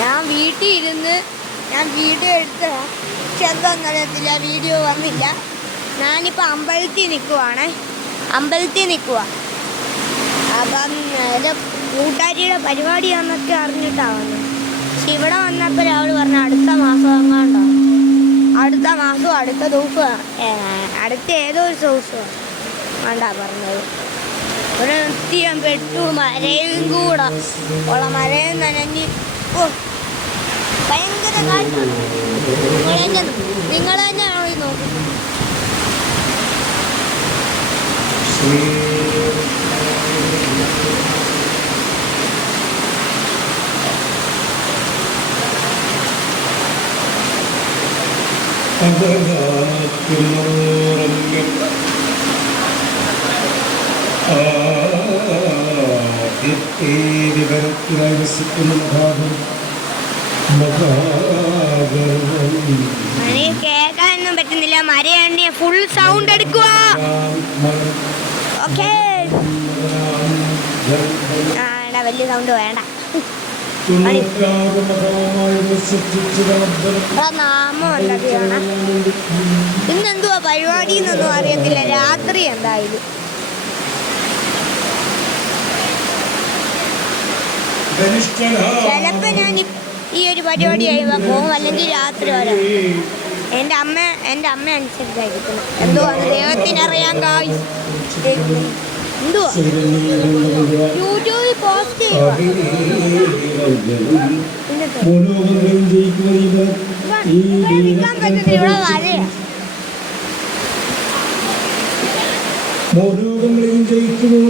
ഞാൻ വീട്ടിൽ ഇരുന്ന് വീഡിയോ എടുത്തതാണ്. പക്ഷെ എന്താണെന്ന് അറിയത്തില്ല, വീഡിയോ വന്നില്ല. ഞാനിപ്പോൾ അമ്പലത്തിൽ നിൽക്കുവാണ്. അപ്പം എൻ്റെ കൂട്ടുകാരിയുടെ പരിപാടിയാണെന്നൊക്കെ അറിഞ്ഞിട്ടാണ് വന്നത്. പക്ഷെ ഇവിടെ വന്നപ്പോൾ അവൾ പറഞ്ഞു അടുത്ത മാസം എങ്ങാണ്ടോ, അടുത്ത ദിവസം അടുത്ത ഏതോ ഒരു ദിവസമാണ് വേണ്ടാ പറഞ്ഞത്. ഇവിടെ നിത്യം പെട്ടു മരയും കൂടെ ഉള്ള മരയും നനഞ്ഞ് ഭയങ്കര കാറ്റാണ്. നിങ്ങൾ തന്നെയാണോ ഈ നോക്കുന്നത്? വിവരത്തിലായി വസിക്കുന്ന കേൾക്കാനൊന്നും പറ്റുന്നില്ല. മരയാണ് ഫുൾ സൗണ്ട് എടുക്കുക. ഓക്കേ, വലിയ സൗണ്ട് വേണ്ട. നാമം ഇന്നെന്തുവാ പരിപാടി എന്നൊന്നും അറിയത്തില്ല. രാത്രി എന്തായാലും ചിലപ്പോ ഞാൻ ഈ ഒരു പരിപാടി കഴിയുമ്പോ പോകും, അല്ലെങ്കിൽ രാത്രി വരെ. എൻ്റെ അമ്മ അനുസരിച്ചായിരിക്കണം. എന്തുവാ ദൈവത്തിനറിയാൻ കായ്. എന്തുവാ യൂട്യൂബിൽ പോസ്റ്റ് ചെയ്യുക. നിൽക്കാൻ പറ്റുന്നില്ല, ഇവിടെ വരയാ. മോരോഗങ്ങളെയും ജയിക്കുന്നു.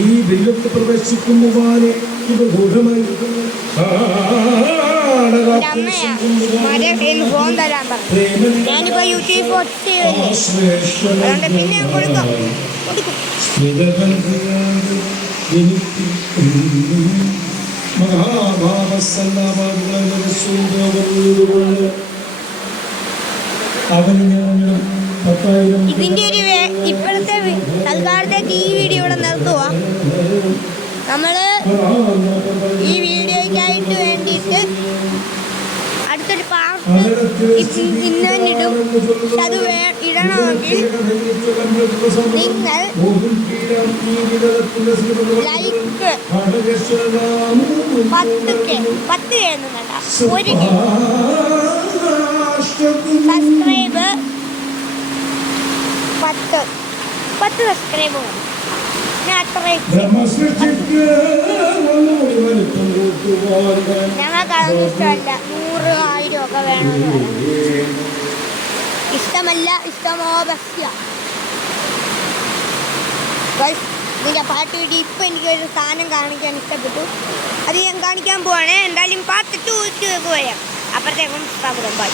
ഈ ബില്ലൊക്കെ പ്രവേശിക്കുമ്പോഴാണ് ഇവ ഗൂഢമായി ഫോൺ തരാൻ പറഞ്ഞു. ഞാനിപ്പോ യൂട്യൂബ് പോസ്റ്റ് ചെയ്യുമല്ലേ, അതുകൊണ്ട് പിന്നെ കൊടുക്കും. ഇതിന്റെ ഒരു ഇപ്പോഴത്തെ തൽക്കാലത്തേക്ക് ഈ വീഡിയോ ഇവിടെ നിർത്തുക. നമ്മള് ഈ വീഡിയോയ്ക്കായിട്ട് വേണ്ടിയിട്ട് അടുത്തൊരു പാർട്ട് ഇന്നിടും. പക്ഷെ അത് ഇടണമെങ്കിൽ നിങ്ങൾ ലൈക്ക് 10K ഒന്നും വേണ്ട, 1K സബ്സ്ക്രൈബ് 10 സബ്സ്ക്രൈബ് മതി. ഞങ്ങൾക്കതൊന്നും ഇഷ്ടമല്ല. 100,000 ഒക്കെ വേണമെന്ന് പറയുന്നത് ഇഷ്ടമല്ല. ഇഷ്ടമോ ബസ്യ ഇതിൻ്റെ പാട്ട് വേണ്ടി ഇപ്പം എനിക്കൊരു സാധനം കാണിക്കാൻ ഇഷ്ടപ്പെട്ടു. അത് ഞാൻ കാണിക്കാൻ പോവാണ്. എന്തായാലും പാർട്ട് 2 വരാം. അപ്പോഴത്തേക്കും ബൈ.